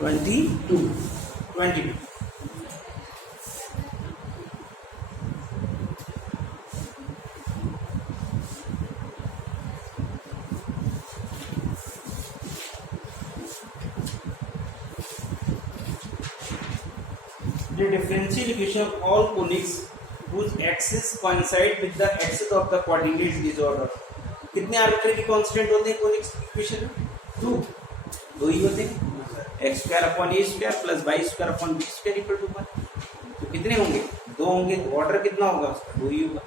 22 22 The differential equation of all conics whose axes coincide with the axis of the coordinates is order. कितने arbitrary constant होते हैं conics equation में? दो ही होते हैं, x square upon a square plus y square upon b square equal to 1। तो कितने होंगे? दो होंगे। तो ऑर्डर कितना होगा उसका? दो ही होगा।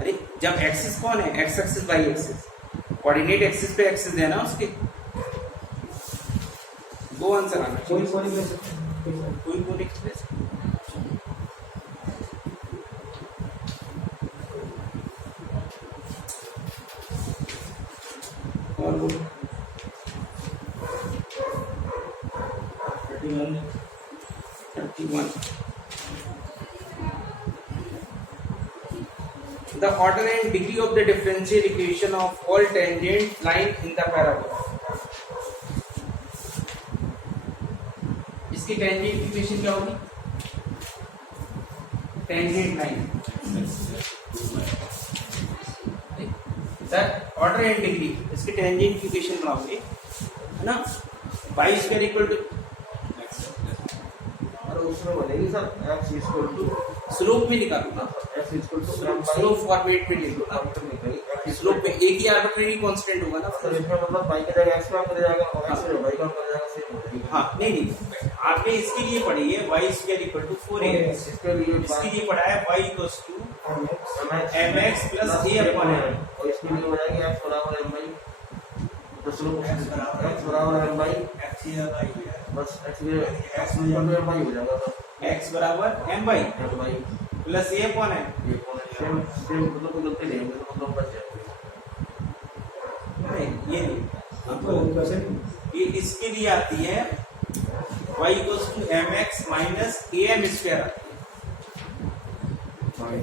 अरे जब एक्सिस कौन है? X axis y axis, coordinate axis पे एक्सिस देना उसके। दो आंसर आना चाहिए। कोई ले सकते हैं, कोई कोनिक्स ले सकते हैं। और वो 31 The order and degree of the differential equation of all tangent line in the parabola. इसकी टेंजेंट इक्वेशन क्या होगी? Tangent line sir order and degree, इसकी टेंजेंट इक्वेशन बनाओगे है ना? वाई स्क्वायर इक्वल टू, और उसमें बनेगी sir x equal to slope में निकालो ना, x equal to slope format में लिख लो ना। स्लोप में एक ही आर्बिट्रेरी कांस्टेंट होगा ना। सर इसमें मतलब y की जगह x काम कर जाएगा और x की y काम कर जाएगा, सेम हो जाएगी। हाँ नहीं आपने इसके लिए पढ़ी है Y square equal to 4ax, इसके लिए पढ़ा है y equals to mx plus a upon m, और इसके लिए हो जाएगी x बराबर m बाई, तो स्लोप x बराबर m बाई बस x equal to m by हो जाएगा। तो x बराबर m by m by plus a upon m। ये कौन है? सेम मतलब कोई गलती नहीं है, मतलब बच जाएगा। नहीं ये नहीं, आपको ये इसके लिए आती है y equals to mx minus am square आती है।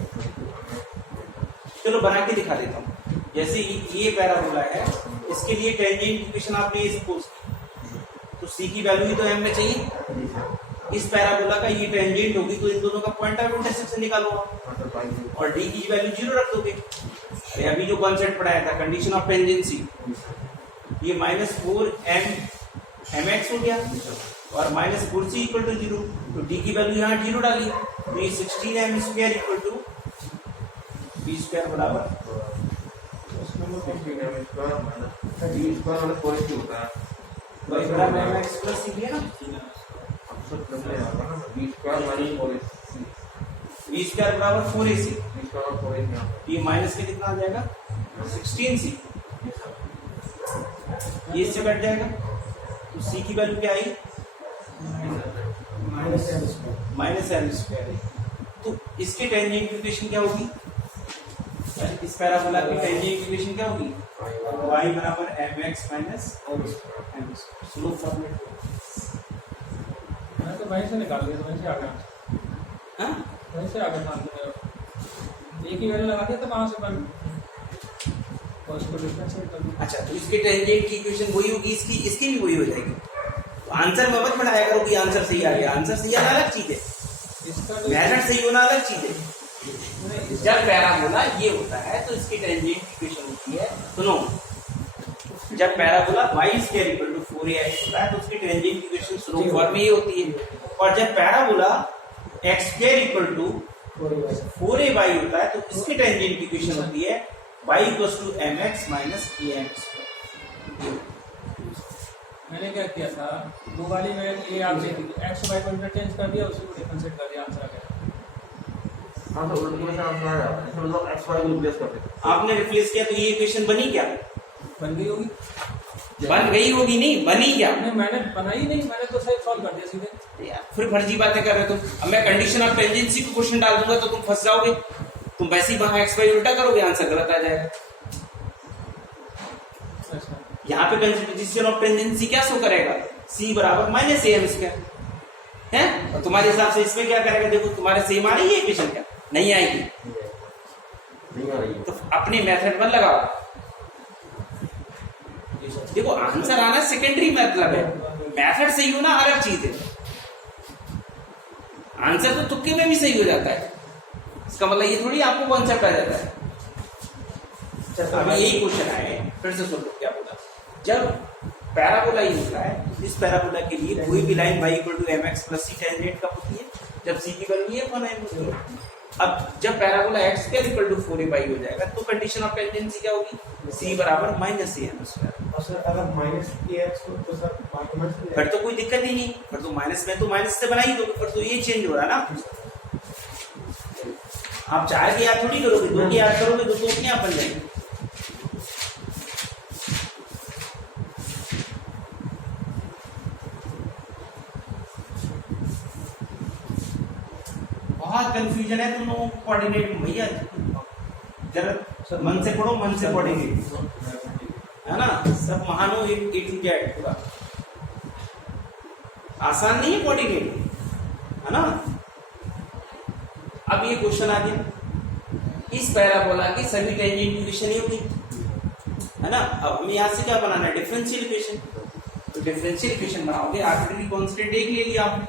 चलो बना के दिखा देता हूँ। जैसे ये पैराबोला है, इसके लिए टेंजेंट इक्वेशन आपने ये सपोज की, तो c की वैल्यू ही तो m में चाहिए। इस पैराबोला का ये टेंजेंट होगी तो इन दोनों का पॉइंट ऑफ इंटरसेक्शन निकालो आप, और d की वैल्यू 0 रख दोगे। अरे अभी जो कॉन्सेप्ट पढ़ाया था कंडीशन ऑफ टेंजेंसी, ये -4m mx हो गया और -4c इक्वल टू 0, तो d की वैल्यू यहाँ 0 डाली, तो ये 16m square equal to b square बराबर y बराबर mx प्लस c है ना, b स्क्वायर बराबर 4ac, ये माइनस के कितना आ जाएगा? 16c, ये इससे कट जाएगा, तो c की वैल्यू क्या आई? Minus L square. तो इसकी टेंजेंट इक्वेशन क्या होगी? इस पैराबोला की टेंजेंट इक्वेशन क्या होगी? y बराबर mx minus m, slope format. मैं तो वहीं से निकाल दिया, तो वहीं से आ गया। हाँ वहीं से आ गया था, एक ही वैल्यू लगा दिया तो कहाँ से बन, और उसको डिफरेंशिएट कर दिया। अच्छा, तो इसके टेंजेंट की इक्वेशन वही होगी, इसकी भी वही हो जाएगी। तो आंसर में मत बढ़ाया करो कि आंसर सही आ गया, आंसर सही आना अलग चीज है, इसका मेथड सही होना अलग चीज है। जब पैराबोला ये होता है तो इसकी टेंजेंट इक्वेशन होती है, सुनो, जब parabola y square equal to 4ax होता है तो उसकी टेंजेंट इक्वेशन स्लोप फॉर्म में ही होती है, और जब parabola x square equal to 4ay होता है तो इसकी टेंजेंट इक्वेशन होती है y equals to mx minus am square. मैंने क्या किया था, दो वाली में ये आपसे एक्स वाई को इंटरचेंज कर दिया, उसी को डिफरेंशिएट कर दिया, आंसर आ गया। हाँ तो उल्टे में आंसर आ जाता है, इसमें मतलब x y को रिप्लेस कर देते हैं। आपने रिप्लेस किया तो ये इक्वेशन बनी क्या? बन गई होगी, बन गई होगी, नहीं बनी क्या? मैंने बनाई नहीं, मैंने तो सही सॉल्व कर दिया सीधे। यार फिर फर्जी बातें कर रहे हो तुम। अब मैं कंडीशन ऑफ टेंजेंसी को क्वेश्चन डाल दूंगा तो तुम फंस जाओगे, तुम वैसे ही वहां एक्स वाई उल्टा करोगे, आंसर गलत आ जाएगा। अच्छा, यहाँ पे कंडीशन ऑफ टेंजेंसी क्या शो करेगा? c बराबर माइनस am स्क्वायर है, और तुम्हारे हिसाब से इसमें क्या करेगा? देखो तुम्हारे सेम आ रही है इक्वेशन, क्या नहीं आएगी? नहीं आ रही है। तो अपने मेथड पर लगाओ, देखो आंसर आना सेकेंडरी मतलब है, मेथड सही होना अलग चीज है। आंसर तो तुक्के में भी सही हो जाता है, इसका मतलब ये थोड़ी आपको कॉन्सेप्ट आ जाता है। अभी यही क्वेश्चन आए, फिर से सुन लो क्या बोला। जब पैराबोला ही होता है, इस पैराबोला के लिए कोई भी line y equal to mx plus c tangent कब होती है? जब c की वैल्यू है 1 होती है। अब जब parabola x square equal to 4a हो जाएगा तो कंडीशन ऑफ टेंजेंसी क्या होगी? c बराबर माइनस a m स्क्वायर। और सर अगर माइनस ax हो तो सर माइनस फिर तो कोई दिक्कत ही नहीं, फिर तो माइनस में तो माइनस से बना ही दो, फिर तो ये चेंज हो रहा है ना। आप 4 की याद थोड़ी करोगे, 2 की याद करोगे तो अपने आप बन जाएंगे। बहुत कंफ्यूजन है तुम लोगों को कोऑर्डिनेट में भैया, जरा मन से पढ़ो, मन से कोऑर्डिनेट है ना, सब महानो A to Z पूरा आसान नहीं है कोऑर्डिनेट, है ना। अब ये क्वेश्चन आ गया, इस पैराबोला की सभी टेंजेंट इक्वेशन ही होगी, है ना। अब हमें यहाँ से क्या बनाना है? Differential equation. तो डिफरेंशियल इक्वेशन बनाओगे, आर्बिट्ररी कांस्टेंट एक ले लिया आपने,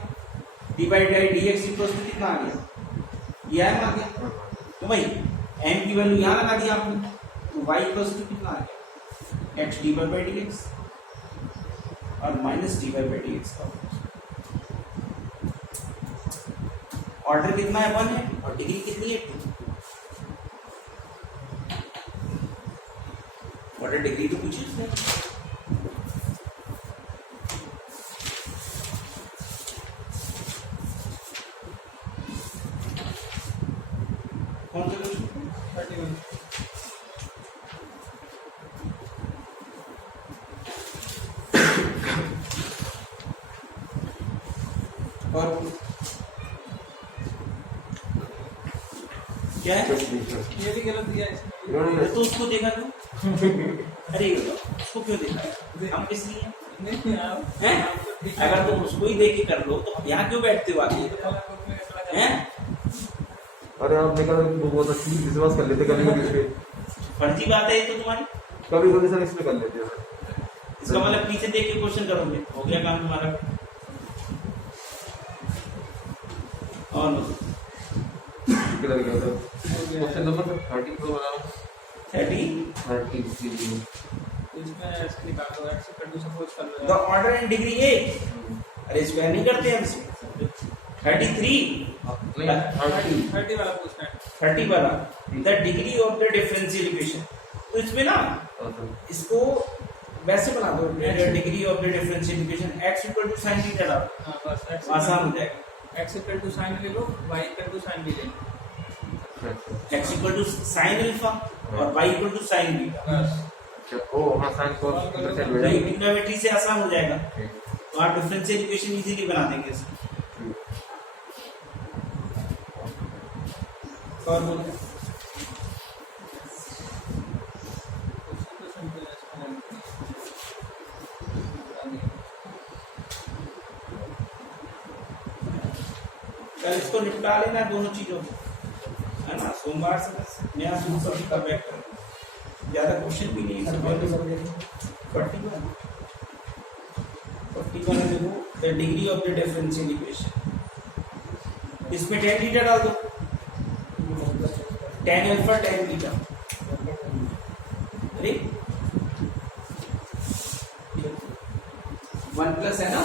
d by dx equal to कितना आ गया? ये आ गया। तो भाई m की वैल्यू यहाँ लगा दिया आपने, तो y इक्वल टू कितना आ गया? x डी बाई dx और माइनस डी बाई dx का ऑर्डर कितना है? 1 है और डिग्री कितनी है? 2। ऑर्डर डिग्री तो पूछी उसने। कौन सा क्वेश्चन? 31। और क्या है? ये भी गलत दिया है इसमें। तो उसको देखा क्यों? अरे ये बताओ, उसको क्यों देखा है? हम किस लिए नहीं आप हैं? अगर तुम उसको ही देख के कर लो तो यहाँ क्यों बैठते हो आगे? हैं? अरे आप निकल बहुत अच्छी विश्वास कर लेते कभी कभी, फर्जी बात है ये तो तुम्हारी। कभी कभी सर इसमें कर लेते हैं। इसका मतलब पीछे देख के क्वेश्चन करोगे, हो गया काम तुम्हारा। और किधर गया सर? क्वेश्चन नंबर 30 को बना 30 इसमें ऐसे निकाल दो, x इक्वल टू सपोज कर लो। द ऑर्डर एंड डिग्री ए, अरे स्क्वायर नहीं करते हम इसमें। 33 30 वाला पूछना है। 30 वाला the degree of the differential equation. तो इसमें ना इसको वैसे बना दो, degree of the differential equation x equal to sin theta डालो, हाँ बस x आसान हो जाएगा। x इक्वल टू sin ले लो, y इक्वल टू sin भी ले लो। x equal to sin alpha और y equal to sin beta. बस ओ हाँ साइन को तो ये ट्रिग्नोमेट्री से आसान हो जाएगा, तो आप डिफरेंशियल इक्वेशन इजीली बना देंगे इसमें। और बोलो कल इसको निपटा लेना दोनों चीजों को, है ना। सोमवार से बस नया शुरू सभी का बैक कर, ज्यादा क्वेश्चन भी नहीं है। 41 देखो, the degree of the differential equation, इसमें tan थीटा डाल दो, tan अल्फा tan बीटा। अरे 1 प्लस है ना,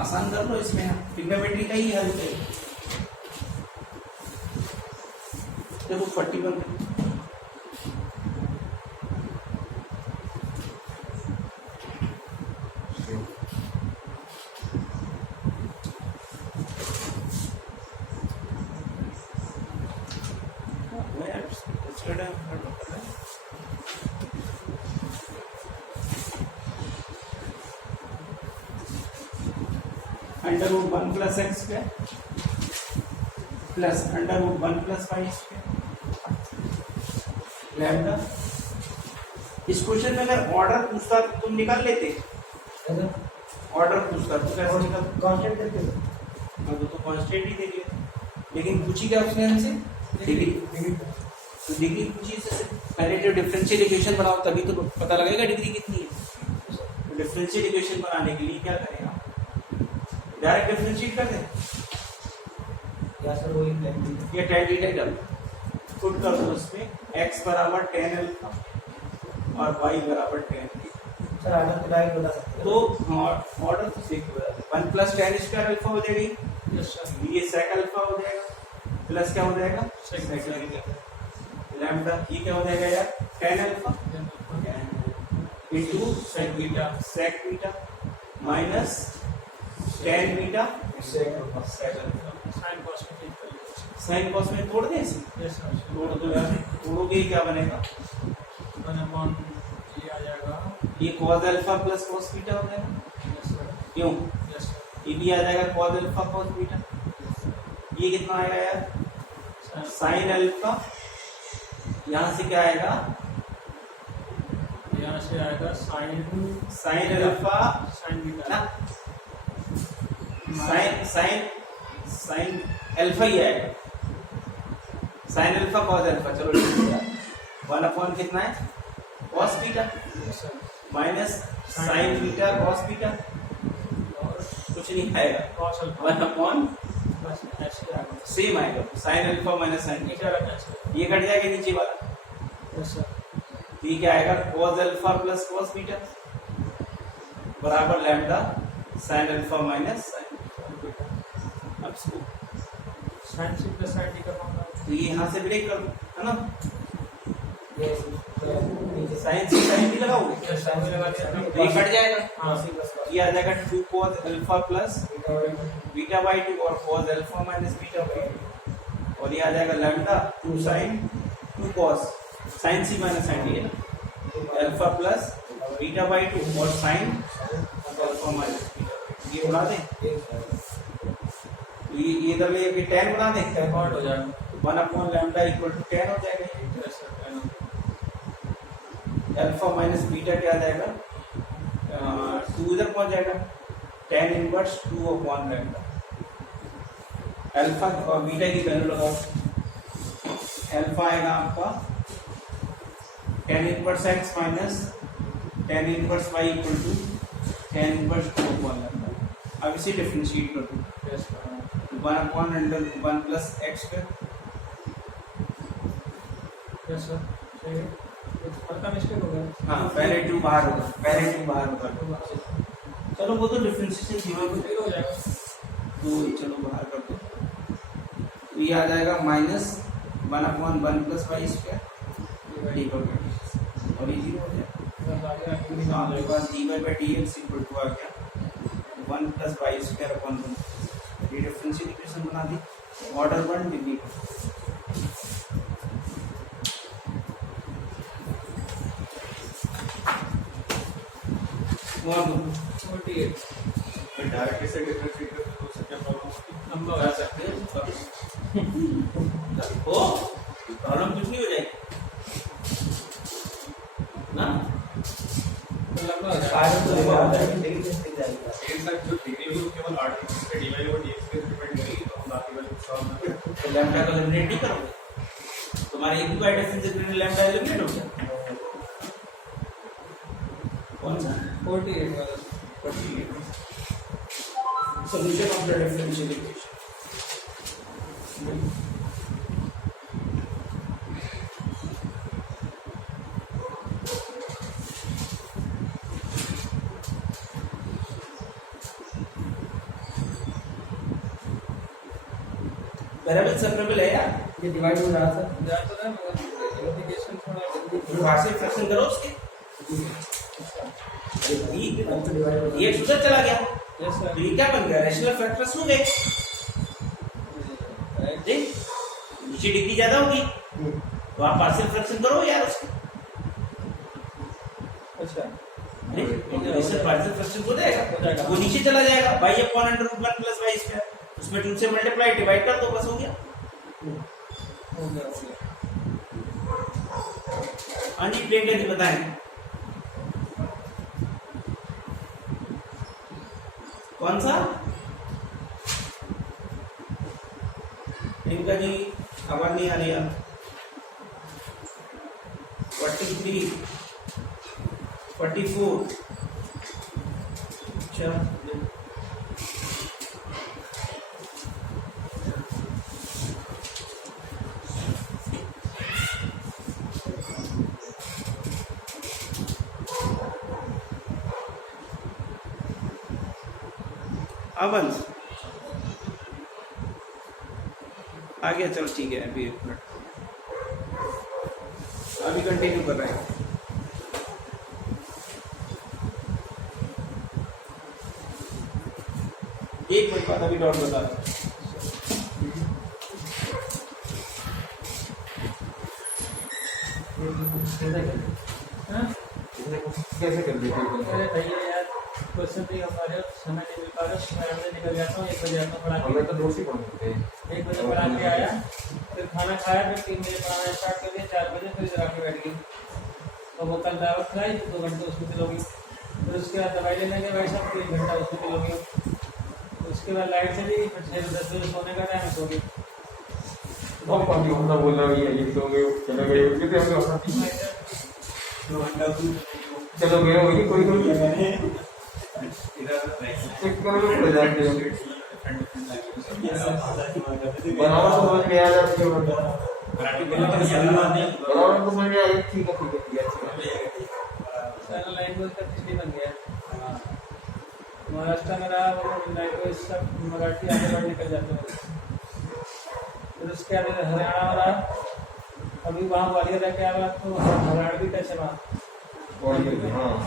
आसान कर लो इसमें, ट्रिग्नोमेट्री का ही हल है। देखो 41 under root 1 plus x square plus under root 1 plus y square lambda. इस क्वेश्चन में अगर ऑर्डर पूछता तो तुम निकाल लेते, ऑर्डर पूछता तो कैसे निकाल? कांस्टेंट देते तो कांस्टेंट ही देंगे, लेकिन पूछी क्या उसने हमसे? डिग्री। तो डिग्री पूछी से पहले जो डिफरेंशियल इक्वेशन बनाओ तभी तो पता लगेगा डिग्री कितनी है। तो डिफरेंशियल इक्वेशन बनाने के लिए क्या करेगा, डायरेक्ट डिफरेंशिएट कर दें या सर वही ये tan थीटा कर पुट कर दो उसमें x बराबर tan अल्फा और y बराबर tan थीटा। सर आर्डर तो डायरेक्ट बता सकते तो ऑर्डर तो सेक हो जाएगा 1 प्लस tan स्क्वायर अल्फा हो जाएगी, यस सर ये sec अल्फा हो जाएगा प्लस क्या हो जाएगा sec लैम्डा, ये क्या हो जाएगा यार tan alpha into sec beta sec beta minus tan beta हैं। sec alpha. sin cos में चेंज कर लीजिए। साइन कॉस में तोड़ दें इसे, यस सर तोड़ दो यार, तोड़ोगे क्या बनेगा, 1/, ये आ जाएगा। ये cos alpha plus cos beta हो जाएगा, यस सर क्यों यस सर ये भी आ जाएगा cos अल्फा cos बीटा, ये कितना आएगा यार sin अल्फा, यहाँ से क्या आएगा यहाँ से आएगा sin अल्फा sin बीटा ना, sin अल्फा ही आएगा, sin अल्फा cos अल्फा, चलो ठीक है 1/, कितना है cos beta yes sir minus sin beta cos beta, और कुछ नहीं आएगा cos अल्फा 1/, बस ऐसे आएगा। सेम आएगा sin अल्फा माइनस sin नीचे बीटा, रखना है ये कट जाएगा नीचे वाला, यस सर तो ये क्या आएगा cos alpha plus cos beta बराबर lambda sin alpha minus sin beta. अब इसको sin c plus sin d का फॉर्मूला तो ये यहाँ से ब्रेक कर दो, है ना, ये नीचे साइन से साइन भी लगाओगे यस sin भी लगा दिया तो ये कट जाएगा, हाँ ये आ जाएगा 2 cos alpha plus beta by 2 और cos alpha minus beta by 2 और ये आ जाएगा lambda 2 sin 2 cos sin c minus sin d है ना, अल्फा प्लस बीटा बाई 2 और sin अल्फा माइनस बीटा, ये उड़ा दें, ये इधर ले के tan बना दें, कन्वर्ट हो जाएगा 1/, लैम्डा इक्वल टू tan हो जाएगा, yes sir alpha minus beta क्या आ जाएगा 2 इधर पहुंच जाएगा, tan इनवर्स 2/, लैम्डा अल्फा और बीटा की वैल्यू लगाओ, अल्फा आएगा आपका tan inverse x minus tan inverse y equal to tan inverse 2/, lambda. अब इसे डिफरेंशिएट कर दो यस सर 1/(1 प्लस x का, यस सर सही है हल्का मिस्टेक हो गया हाँ पहले 2 बाहर होगा, पहले 2 बाहर होगा, चलो वो तो डिफरेंशिएशन जीरो को फिर हो जाएगा तो चलो बाहर कर दो, तो ये आ जाएगा minus 1/(1 plus y square D पर और ये जीरो हो जाएगा, तो आपके पास dy by dx equal to आ गया 1 प्लस y स्क्वायर अपॉन 1, ये डिफरेंशियल इक्वेशन बना दी ऑर्डर 1 डिग्री पर। और 48 डायरेक्ट से डिफरेंशिएट करके तो उससे क्या प्रॉब्लम होती है? लंबा हो कर जाता सकते हैं हो प्रॉब्लम कुछ नहीं हो जाएगी ना, है लंबा हो जाएगा आर्डर तो देखा होता है लेकिन टेस्ट जाएगा। ये सब जो डिग्री है वो केवल आर्टिकल के dy और dx पे डिपेंड करेगी, तो हम बाकी वाले सॉल्व ना करें। तो लैम्डा का एलिमिनेट नहीं करोगे, तुम्हारे एक बाय डिफरेंस लैम्डा एलिमिनेट हो गया, कौन सा 48 वाला solution of the differential equation. Variable separable है यार, ये डिवाइड हो रहा था जा तो ना मगर इंटीग्रेशन थोड़ा जल्दी तो पार्शियल फ्रैक्शन करो उसके, ये x उधर चला गया यस तो सर ये क्या बन गया, रैशनल फैक्टर्स हो गए, देख नीचे डिग्री ज्यादा होगी तो आप पार्शियल फ्रैक्शन करो यार उसके, अच्छा इंटीग्रेशन पार्शियल फ्रैक्शन हो हो जाएगा, जाएगा। वो नीचे चला जाएगा y/√1 प्लस y स्क्वायर, उसमें 2 से मल्टीप्लाई डिवाइड कर दो बस हो गया। हो गया हाँ जी प्लेट यदि बताएं कौन सा इनका जी खबर नहीं आ रही है, 43 44 अच्छा अब आ गया, चलो ठीक है, अभी 1 मिनट, अभी कंटिन्यू कर रहे हैं। एक मिनट बाद अभी डॉट बता रहा हूँ। हाँ? कैसे कर देते हो? अरे भैया यार क्वेश्चन भी हमारे समय नहीं मिल पा रहा, मैं निकल जाता हूँ, 1 बजे आता हूँ पढ़ा हमें तो दोस्त ही पढ़ते हैं। के 1 बजे पढ़ा के आया, फिर खाना खाया, फिर 3 बजे पढ़ाना स्टार्ट कर दिया, 4 बजे फिर इधर आके बैठ गई। तो वो कल दावत खिलाई, 2 घंटे हॉस्पिटल होगी, फिर उसके बाद दवाई लेने के भाई साहब 3 घंटा हॉस्पिटल होगी, उसके बाद लाइट चली, फिर 10 बजे सोने का टाइम सो गई। तो पापी होना बोलना भी है, ये तो गए चले गए कितने हम लोग 2 घंटा चलो गए होगी कोई चेक करो तो पड़ जाते हो। बनाना तो समझ में आ जाती है, बनाना तो समझ में आ जाती है, ठीक है सारा लैंग्वेज का पिछली बन गया। महाराष्ट्र में रहा वो लैंग्वेज सब मराठी आगे बढ़ निकल जाते हैं, फिर उसके बाद हरियाणा रहा, अभी वहाँ ग्वालियर रह के आ रहा तो हरियाणवी टच है वहाँ। हाँ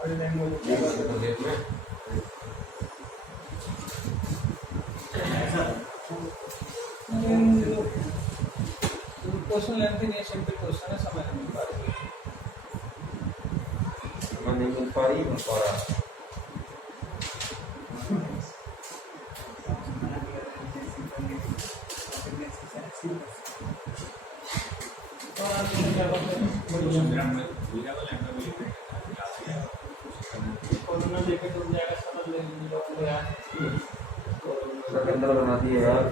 और लैंग्वेज क्वेश्चन लेंथ नहीं है, सिंपल क्वेश्चन है, समझ नहीं पा रही, नहीं मिल पा रही, मिल पा रहा कोरोना देखे तो जाएगा, समझ ले यार, सिकंदर बना दिए यार।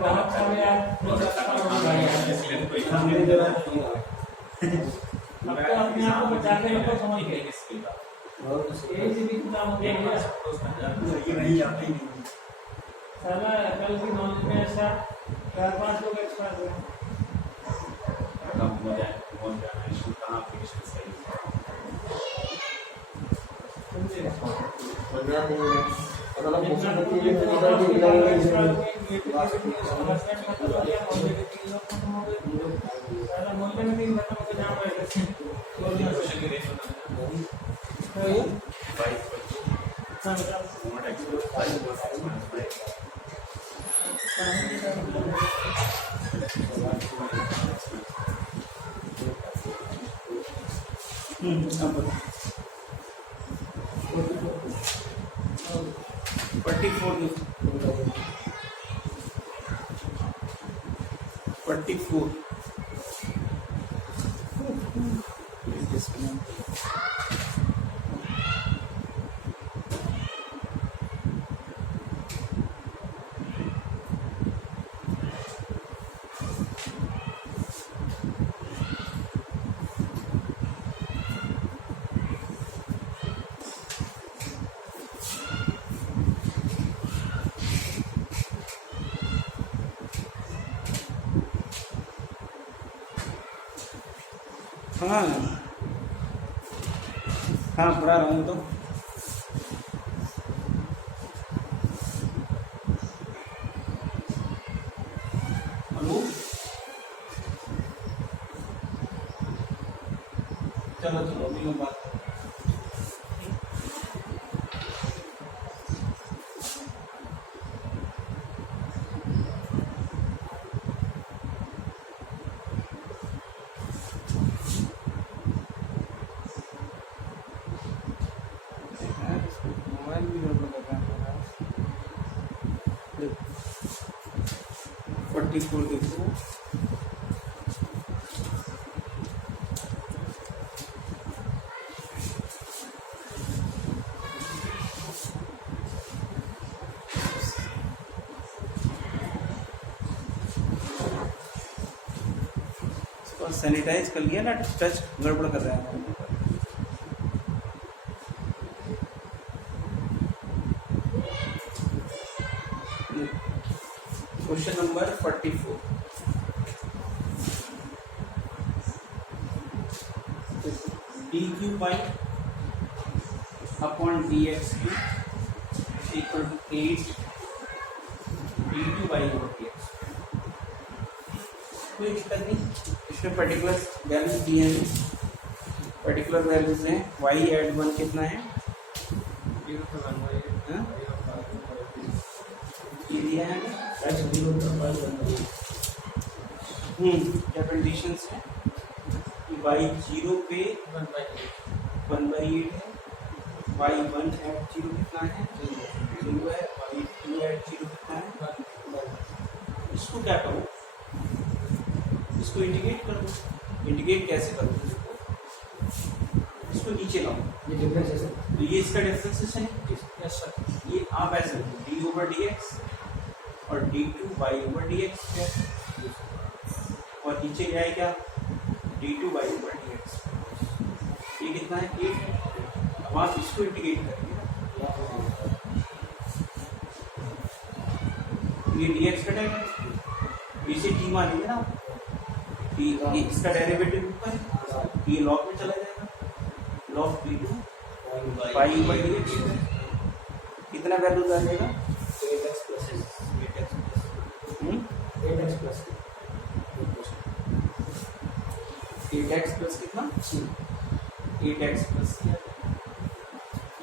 बहुत सारे यार अपने आप को बचा के रखो, समझ गए साला कल की नॉलेज में ऐसा 4-5 लोग एक्सपर्ट हुए। मतलब मौसम की मतलब भी लगेगी हाँ हाँ पढ़ा रहा हूँ तो चलो चलो अभी मैं बात मोबाइल भी लोड कर रहा है 44 देखो और सैनिटाइज कर लिया ना, टच गड़बड़ कर रहा है। Question number 44, d q by upon d x q equal to 8 d q by over d x. कोई दिक्कत नहीं, इसमें पर्टिकुलर वैल्यूज दिए हैं, पर्टिकुलर वैल्यूज हैं। वाई एड 1 कितना है, हाँ? ये दिया है क्या कंडीशंस है कि वाई 0 पे 1/8 है, वाई 1 एट 0 कितना है 0 है, वाई 2 एट 0 कितना है। इसको क्या करो, इसको इंटीग्रेट कर दो। इंटीग्रेट कैसे करो, इसको नीचे लाओ, ये डिफरेंस है सर। तो ये इसका डिफरेंशिएशन है। Yes sir. ये आप ऐसे डी ओवर डी एक्स और d2 by over d x है, और नीचे क्या है, क्या d2 by over d x. ये कितना है 8 है। अब आप इसको इंटीग्रेट करेंगे, ये dx का डेरिवेटिव इसे t मानेंगे ना, ये इसका डेरिवेटिव ऊपर है, ये लॉग में चला जाएगा, log d2 by over d x. कितना वैल्यू आ जाएगा 8x प्लस 8x प्लस कितना 8x प्लस,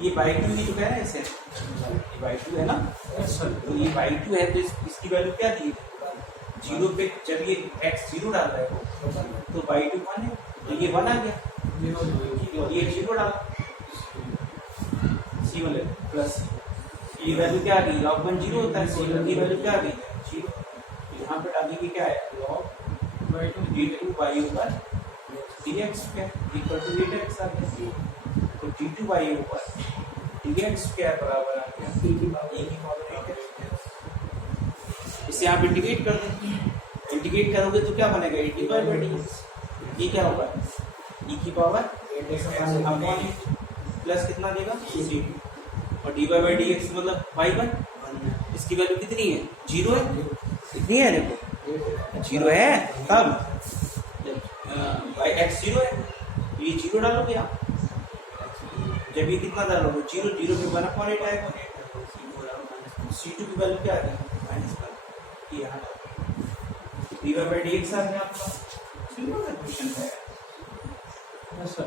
ये बाई 2 ही तो कह रहे हैं इसे, ये बाई 2 है ना। Yes sir. तो ये बाई 2 है, तो इसकी वैल्यू क्या दी है 0 पे, जब ये x 0 डाल रहा है तो बाई 2 1 है, तो ये 1 आ गया, और ये 0 डाला सी वाले प्लस, ये वैल्यू क्या आ गई, लॉग 1 0 होता है, सी की वैल्यू क्या आ गई 0। यहाँ पे डालेंगे क्या है log d2 by over dx equal to 8x आ गया, तो d2 बाई ओवर dx बराबर आ गया e की पावर 8x। इसे आप इंटीग्रेट कर दें, इंटीग्रेट करोगे तो क्या बनेगा 80 बाई dx, ये क्या होगा e की पावर 8x अपॉन प्लस कितना देगा c2, और dy बाई dx मतलब y1, इसकी वैल्यू कितनी है 0 है, कितनी है देखो 0 है, तब बाई x 0 है, तो ये 0 डालोगे आप, जब ये कितना डालोगे 0 0 पे 1/8 आएगा, c2 की वैल्यू क्या आ गई -1, ये यहाँ dy बाई dx आ गया आपका। सिंपल क्वेश्चन है। Yes sir.